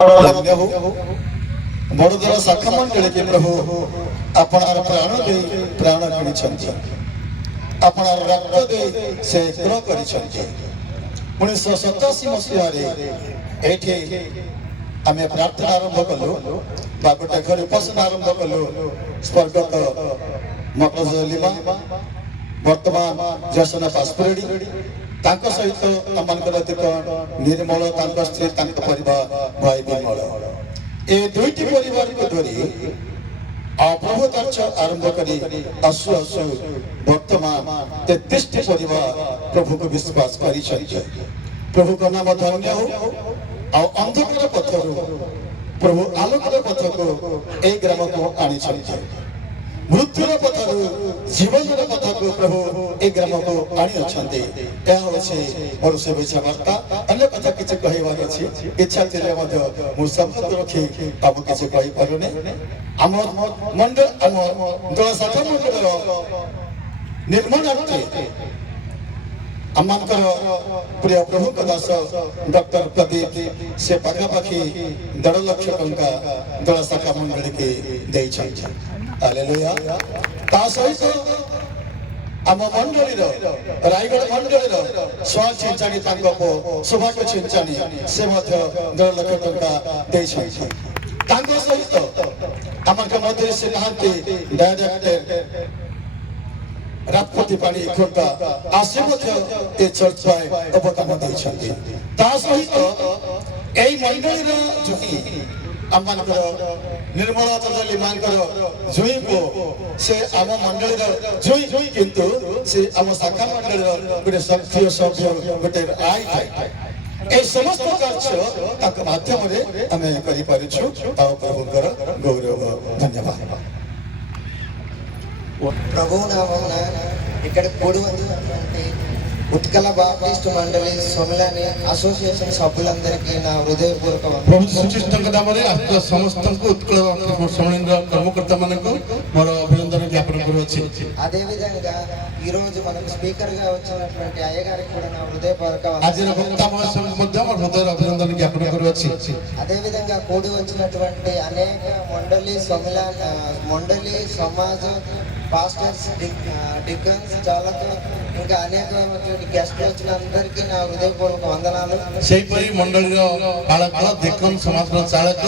धन्य हो बड़ोदरा शाखा मंडल के प्रभु अपनार प्राण दे प्राण किणी अपनार रक्त दे से ग्रह कर 1987 मसीह आम प्रार्थना आरंभ कलु गोटे घर उपासना आरंभ कलु स्वर्गत मकरज लिमा वर्तमान जसना पासपुरेडी सहित आम निर्मल स्त्री परिवार भाई विमल ए दुईटी परिवार को धरी प्रभु कार्य आरंभ कर आसु आसु वर्तमान 33 परिवार प्रभु को विश्वास कर प्रभु का नाम धन्य हो अंधकार पथ प्रभु आलोकर पथ को ए ग्राम को आनी मृत्युर पथ जीवन पथ को प्रभु ए ग्राम को आनी मोर से वार्ता अन्य कथा किसी कहबार अच्छी इच्छा थे शब्द रखी आम किसी कहीपे आम मंडल आम दल शाखा मंडल निर्माणार्थे आमकर प्रिय प्रभु दास डॉक्टर प्रदीप से पखापाखि 1.5 लाख टंका दल शाखा मंडल के देइछन हालेलुया ता सहित आम मंडल रायगढ़ मंडल स्वा छिंचाणी सौभाग्य छिंचाणी से 1.5 लाख टंका देइछन तांको सहित आमर मध्य से नहांती डायरेक्टर राजपति पाणी खोटा आसे ए चर्च अवदान देइछन्ति ता सहित एई मंडल जुई आमनकर निर्मला चंद्र लिमानकर जुई को से आम मंडल जुई किंतु से आम शाखा मंडल गोटे सक्रिय सभ्य गोटे आई थाए ए समस्त कार्य ताक माध्यम रे आमे करि पारिछु ता प्रभुकर गौरव धन्यवाद ప్రభు నామమున ఇక్కడ కూడి వచ్చినటువంటి ఉత్కల బాప్టిస్ట్ మండలి సొమిలాని అసోసియేషన్ సభ్యులందరికీ నా హృదయపూర్వక प्रभु सुचिष्टଙ୍କ नामରେ ଆସୁଥିବା ସମସ୍ତଙ୍କୁ ଉତ୍କଳ ବାପ୍ତିଷ୍ଟ ସମ୍ମିଳନୀର କର୍ମକର୍ତ୍ତାମାନଙ୍କୁ ମୋର ଅଭିନନ୍ଦନ ଜ୍ଞାପନ କରୁଅଛି। అదే విధంగా ఈ రోజు మనకు స్పీకర్ గా వచ్చినటువంటి అయ్య గారికి కూడా నా హృదయపూర్వక ଆଜିର ବକ୍ତା ମହାଶୟଙ୍କୁ ମଧ୍ୟ ମୋର ହୃଦୟର ଅଭିନନ୍ଦନ ଜ୍ଞାପନ କରୁଅଛି। అదే విధంగా కూడి వచ్చినటువంటి అనేక మండలి సమాజ పాస్టర్స్ డికన్స్ చాలక ఇంకా అనేకమైనటువంటి గెస్ట్లు వచ్చిన అందరికీ నా హృదయపూర్వక వందనాలు। ସେହିପରି ମଣ୍ଡଳୀର ପାଳକ ଦେଖନ ସମାଜର ଚାଳକ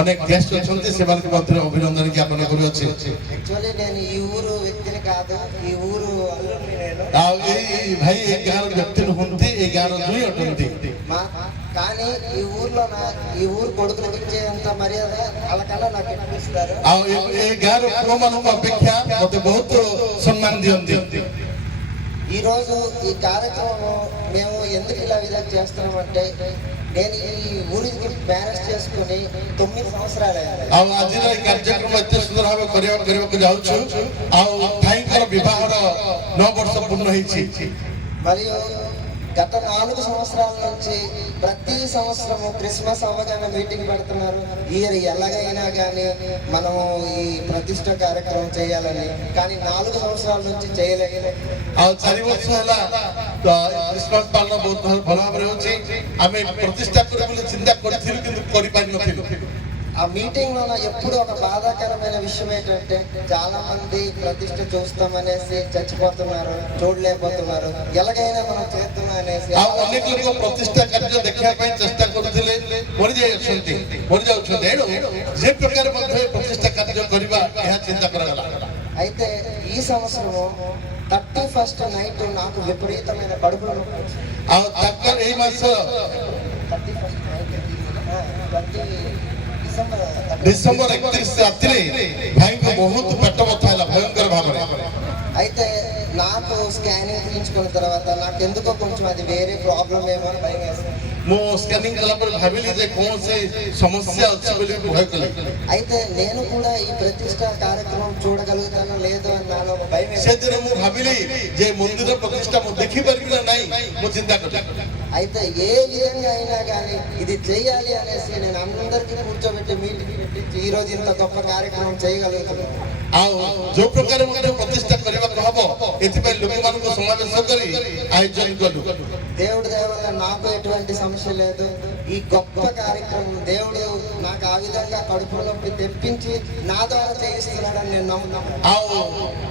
ଅନେକ ଗେଷ୍ଟ ଅଛନ୍ତି ସେମାନଙ୍କ ମଧ୍ୟରେ ଅଭିନନ୍ଦନ ଜ୍ଞାପନ କରୁଅଛି। యాక్చువల్లీ నేను ఈ ఊరు వ్యక్తిని కాదు ఈ ఊరు అల్లుడిని నేను ଆଉ ଏଇ ଭାଇ ଏ ଗାଁର ବ୍ୟକ୍ତି ନୁହନ୍ତି ଏ ଗାଁର ଦୁଇ ଅଟନ୍ତି కానీ ఈ ఊరు కొడుకులకు ఇచ్చేంత మర్యాద వాళ్ళకన్నా నాకు అనిపిస్తారు। ଆଉ ଏ ଗାଁର ପୁଅମାନଙ୍କ ଅପେକ୍ଷା ମୋତେ ବହୁତ ସମ୍ମାନ ଦିଅନ୍ତି। ఈ రోజు ఈ కార్యక్రమం మేము ఎందుకు ఇలా విధంగా చేస్తున్నామంటే నేను ఈ ఊరికి మ్యారేజ్ చేసుకుని 9 సంవత్సరాలు ଆଉ ଆଜିର ଏଇ କାର୍ଯ୍ୟକ୍ରମ ଏତେ ସୁନ୍ଦର ଭାବେ କରିବାକୁ ଯାଉଛୁ ଆଉ ଭାଇଙ୍କର ବିବାହର 9 ବର୍ଷ ପୂର୍ଣ୍ଣ ହେଇଛି। మరియు గత 4 సంవత్సరాల నుంచి ప్రతి సంవత్సరము క్రిస్మస్ అవగానే మీటింగ్ పెడుతున్నారు ఇయర్ ఎలాగైనా కానీ మనము ఈ ప్రతిష్ట కార్యక్రమం చేయాలని కానీ 4 సంవత్సరాల నుంచి చేయలేదు। ଆଉ 4 ବର୍ଷ ହେଲା କ୍ରିସମାସ ପାଳନ ବହୁତ ଭଲ ଭାବରେ ହେଉଛି ଆମେ ପ୍ରତିଷ୍ଠା କରିବୁ ବୋଲି ଚିନ୍ତା କରିଥିଲୁ କିନ୍ତୁ କରିପାରିନଥିଲୁ। ఆ మీటింగ్ లో ఎప్పుడు ఒక బాధాకరమైన విషయం ఏంటంటే చాలా మంది ప్రతిష్ట చూస్తామనేసి చచ్చిపోతున్నారు చూడలేకపోతున్నారు ఎలాగైనా మనం చేద్దాం అనేసి ଅନେକ ଲୋକ ପ୍ରତିଷ୍ଠା କାର୍ଯ୍ୟ ଦେଖିବା ପାଇଁ ଚେଷ୍ଟା କରୁଥିଲେ ମରିଯାଉଛନ୍ତି ଯେ ପ୍ରକାର ମଧ୍ୟ ପ୍ରତିଷ୍ଠା କାର୍ଯ୍ୟ କରିବା ଏହା ଚିନ୍ତା କରାଗଲା। అయితే ఈ సంవత్సరము 31st నైట్ నాకు విపరీతమైన కడుపులో నొప్పి ଆଉ ତାଙ୍କର ଏଇ ମାସ डिसेंबर 31 रात्रि भाई को बहुत पेट बथा है भयंकर भाव అయితే నాకు స్కానింగ్ తీయించుకున్న తర్వాత నాకు ఎందుకో కొంచెం అది వేరే ప్రాబ్లం ఏమో అని భయం వేసింది। मो स्कैनिंग कला पर भाबिली जे कोन से समस्या अछि बोली भय कले అయితే నేను కూడా ఈ ప్రతిష్ట కార్యక్రమం చూడగలుగుతానో లేదో అని నాలో భయం వేసింది। से दिन मु भाबिली जे मंदिर प्रतिष्ठा मु देखि परबी ना नाही मु चिंता करली। అయితే ఏ విధంగా అయినా కానీ ఇది చేయాలి అనేసి నేను అందరికీ కూర్చోబెట్టి మీటింగ్ పెట్టి ఈ రోజు ఇంత గొప్ప కార్యక్రమం చేయగలుగుతున్నాను। जो प्रकार प्रतिष्ठा करने लोक मान समावेश कर आयोजन कलु దేవుడి దయ వల్ల నాకు ఎటువంటి సమస్య లేదు। ఈ గొప్ప కార్యక్రమం దేవుడు విధంగా కడుపులో నొప్పి తెప్పించి నా ద్వారా చేయిస్తున్నాడని నేను నమ్ముతాను. ଆଉ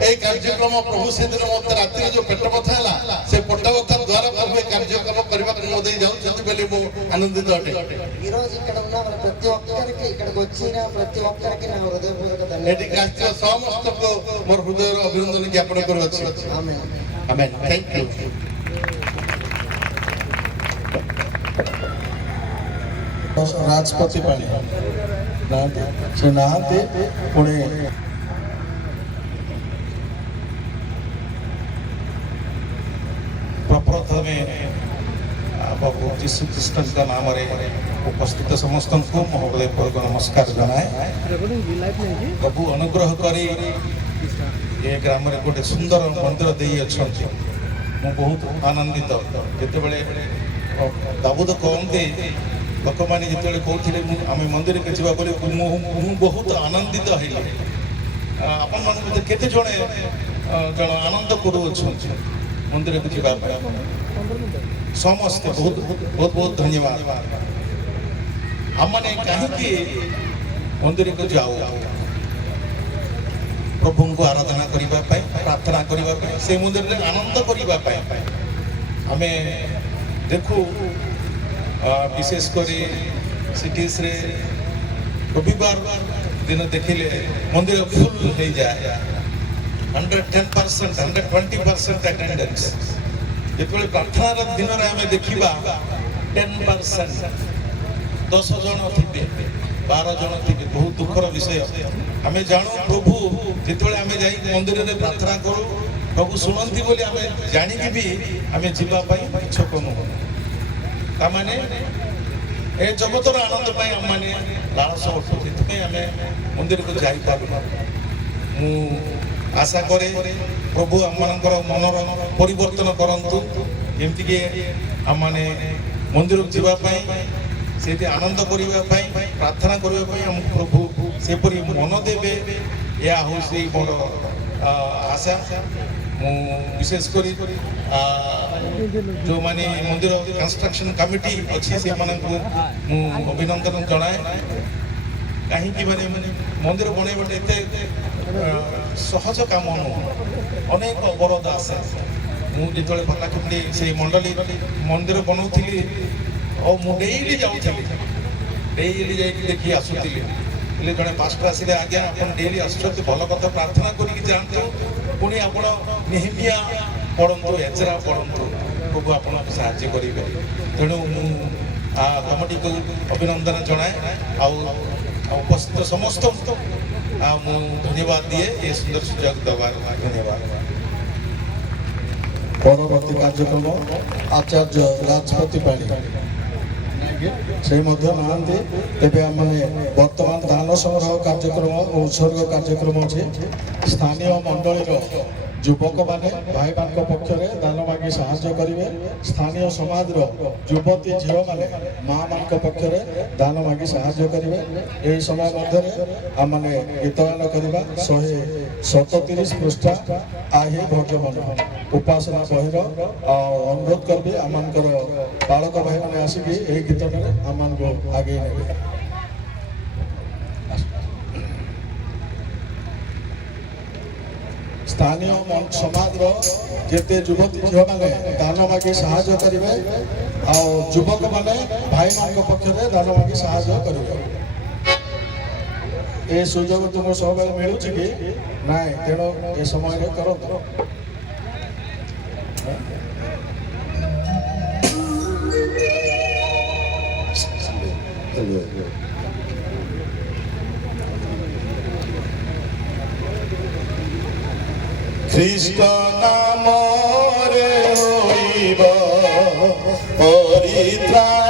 ଏଇ କାର୍ଯ୍ୟକ୍ରମ ପ୍ରଭୁ ସେଦିନ ମତେ ରାତିରେ ଯୋଉ ପେଟ ବଥା ହେଲା ସେ ପେଟ ବଥା ଦ୍ୱାରା ପ୍ରଭୁ ଏ କାର୍ଯ୍ୟକ୍ରମ କରିବାକୁ ମୋ ଦେଇ ଯାଉଛନ୍ତି ବୋଲି ମୁଁ ଆନନ୍ଦିତ ଅଟେ। ఈ రోజు ఇక్కడ ఉన్న మన ప్రతి ఒక్కరికి, ఇక్కడికి వచ్చిన ప్రతి ఒక్కరికి నా హృదయపూర్వక ଏଠିକି ଆସିଥିବା ସମସ୍ତଙ୍କୁ ମୋର ହୃଦୟର ଅଭିନନ୍ଦନ ଜ୍ଞାପନ କରୁଅଛି। ఆమేన్. ଆମେନ୍। Thank you. ରାଜପତି ପାଣି ନାହାନ୍ତି, ସେ ନାହାନ୍ତି। ପୁଣି ପ୍ରଥମେ ପ୍ରଭୁ ଯୀଶୁ ଖ୍ରୀଷ୍ଟଙ୍କ ନାମରେ ଉପସ୍ଥିତ ସମସ୍ତଙ୍କୁ ମୋ ହୃଦୟପୂର୍ବକ ନମସ୍କାର ଜଣାଏ। ପ୍ରଭୁ ଅନୁଗ୍ରହ କରି ଏ ଗ୍ରାମରେ ଗୋଟେ ସୁନ୍ଦର ମନ୍ଦିର ଦେଇଅଛନ୍ତି। ମୁଁ ବହୁତ ଆନନ୍ଦିତ। ଯେତେବେଳେ ଦାଉଦ କହନ୍ତି, ଲୋକମାନେ ଯେତେବେଳେ କହୁଥିଲେ ଆମେ ମନ୍ଦିରକୁ ଯିବା ବୋଲି ମୁଁ ବହୁତ ଆନନ୍ଦିତ ହେଲି। ଆପଣମାନଙ୍କ ଭିତରେ କେତେ ଜଣ ଆନନ୍ଦ କରୁଅଛନ୍ତି ମନ୍ଦିରକୁ ଯିବା ପାଇଁ? ସମସ୍ତେ ବହୁତ ବହୁତ ବହୁତ ଧନ୍ୟବାଦ। ଆମମାନେ କାହିଁକି ମନ୍ଦିରକୁ ଯାଉ? ପ୍ରଭୁଙ୍କୁ ଆରାଧନା କରିବା ପାଇଁ, ପ୍ରାର୍ଥନା କରିବା ପାଇଁ, ସେ ମନ୍ଦିରରେ ଆନନ୍ଦ କରିବା ପାଇଁ। ଆମେ ଦେଖୁ ବିଶେଷ କରି ସିଟିଜ୍ରେ ରବିବାର ଦିନ ଦେଖିଲେ ମନ୍ଦିର ଫୁଲ୍ ହେଇଯାଏ। 110%, 120% ଆଟେଣ୍ଡାନ୍ସ। ଯେତେବେଳେ ପ୍ରାର୍ଥନାର ଦିନରେ ଆମେ ଦେଖିବା 10%, 10 ଜଣ ଥିବେ, 12 ଜଣ ଥିବେ, ବହୁତ ଦୁଃଖର ବିଷୟ। ଆମେ ଜାଣୁ ପ୍ରଭୁ ଯେତେବେଳେ ଆମେ ଯାଇ ମନ୍ଦିରରେ ପ୍ରାର୍ଥନା କରୁ, ପ୍ରଭୁ ଶୁଣନ୍ତି ବୋଲି ଆମେ ଜାଣିକି ବି ଆମେ ଯିବା ପାଇଁ ଇଚ୍ଛୁକ ନୁହଁ। ତାମାନେ ଏ ଜଗତର ଆନନ୍ଦ ପାଇଁ ଆମମାନେ ଲାଳସ ଅଟୁ, ସେଥିପାଇଁ ଆମେ ମନ୍ଦିରକୁ ଯାଇପାରୁନା। ମୁଁ ଆଶା କରେ ପ୍ରଭୁ ଆମମାନଙ୍କର ମନର ପରିବର୍ତ୍ତନ କରନ୍ତୁ, ଯେମିତିକି ଆମମାନେ ମନ୍ଦିରକୁ ଯିବା ପାଇଁ, ସେଇଠି ଆନନ୍ଦ କରିବା ପାଇଁ, ପ୍ରାର୍ଥନା କରିବା ପାଇଁ ଆମକୁ ପ୍ରଭୁ ସେପରି ମନ ଦେବେ। ଏହା ହେଉଛି ମୋର ଆଶା। ମୁଁ ବିଶେଷ କରି ଯେଉଁମାନେ ମନ୍ଦିର କନଷ୍ଟ୍ରକ୍ସନ୍ କମିଟି ଅଛି ସେମାନଙ୍କୁ ମୁଁ ଅଭିନନ୍ଦନ ଜଣାଏ। କାହିଁକି ମାନେ ମନ୍ଦିର ବନେଇବାଟା ଏତେ ସହଜ କାମ ନୁହଁ, ଅନେକ ଅବରୋଧ ଆସେ। ମୁଁ ଯେତେବେଳେ ପାଲାଖେମୁଣ୍ଡି ସେଇ ମନ୍ଦିର ବନାଉଥିଲି, ଆଉ ମୁଁ ଡେଇଲି ଯାଉଥିଲି, ଡେଇଲି ଯାଇକି ଦେଖି ଆସୁଥିଲି। ହେଲେ ଜଣେ ପାଷ୍ଟର ଆସିଲେ, ଆଜ୍ଞା ଆପଣ ଡେଇଲି ଆସୁଛନ୍ତି, ଭଲ କଥା, ପ୍ରାର୍ଥନା କରିକି ଯାଆନ୍ତୁ, ପୁଣି ଆପଣ ନେହେମିଆ ପଢ଼ନ୍ତୁ, ଏଜରା ପଢ଼ନ୍ତୁ, ପ୍ରଭୁ ଆପଣଙ୍କୁ ସାହାଯ୍ୟ କରିବେ। ତେଣୁ ମୁଁ କମିଟିକୁ ଅଭିନନ୍ଦନ ଜଣାଏ। ଆଉ ଉପସ୍ଥିତ ସମସ୍ତଙ୍କୁ ମୁଁ ଧନ୍ୟବାଦ ଦିଏ ଏ ସୁନ୍ଦର ସୁଯୋଗ ଦେବାର। ଧନ୍ୟବାଦ। ପରବର୍ତ୍ତୀ କାର୍ଯ୍ୟକ୍ରମ ଆଚାର୍ଯ୍ୟ ରାଜପତି ପାଣି, ସେ ମଧ୍ୟ ନାହାନ୍ତି। ତେବେ ଆମେ ବର୍ତ୍ତମାନ ଦାନ ସଂଗ୍ରହ କାର୍ଯ୍ୟକ୍ରମ ଓ ଉତ୍ସର୍ଗ କାର୍ଯ୍ୟକ୍ରମ ଅଛି। ସ୍ଥାନୀୟ ମଣ୍ଡଳୀର ଯୁବକମାନେ ଭାଇମାନଙ୍କ ପକ୍ଷରେ ଦାନ ମାଗି ସାହାଯ୍ୟ କରିବେ। ସ୍ଥାନୀୟ ସମାଜର ଯୁବତୀ ଝିଅମାନେ ମାଆମାନଙ୍କ ପକ୍ଷରେ ଦାନ ମାଗି ସାହାଯ୍ୟ କରିବେ। ଏହି ସମୟ ମଧ୍ୟରେ ଆମମାନେ ଗୀତଗାନ କରିବା। 137 ପୃଷ୍ଠା ଆହେ ଭଗବାନ ଉପାସନା ବହିର ଅନୁରୋଧ କରିବି। ଆମମାନଙ୍କର ବାଳକ ଭାଇମାନେ ଆସିକି ଏହି ଗୀତଟାରେ ଆମମାନଙ୍କୁ ଆଗେଇ ନେବେ। ସ୍ଥାନୀୟ ସମାଜର ଯେତେ ଯୁବତୀ ଝିଅମାନେ ଦାନ ମାଗି ସାହାଯ୍ୟ କରିବେ, ଆଉ ଯୁବକମାନେ ଭାଇମାନଙ୍କ ପକ୍ଷରେ ଦାନ ମାଗି ସାହାଯ୍ୟ କରିବେ। ଏ ସୁଯୋଗ ତୁମକୁ ସବୁବେଳେ ମିଳୁଛି କି ନାଇଁ? ତେଣୁ ଏ ସମୟରେ କରନ୍ତୁ। খ্রিস্ট নামরে হইব পরিত্রাণ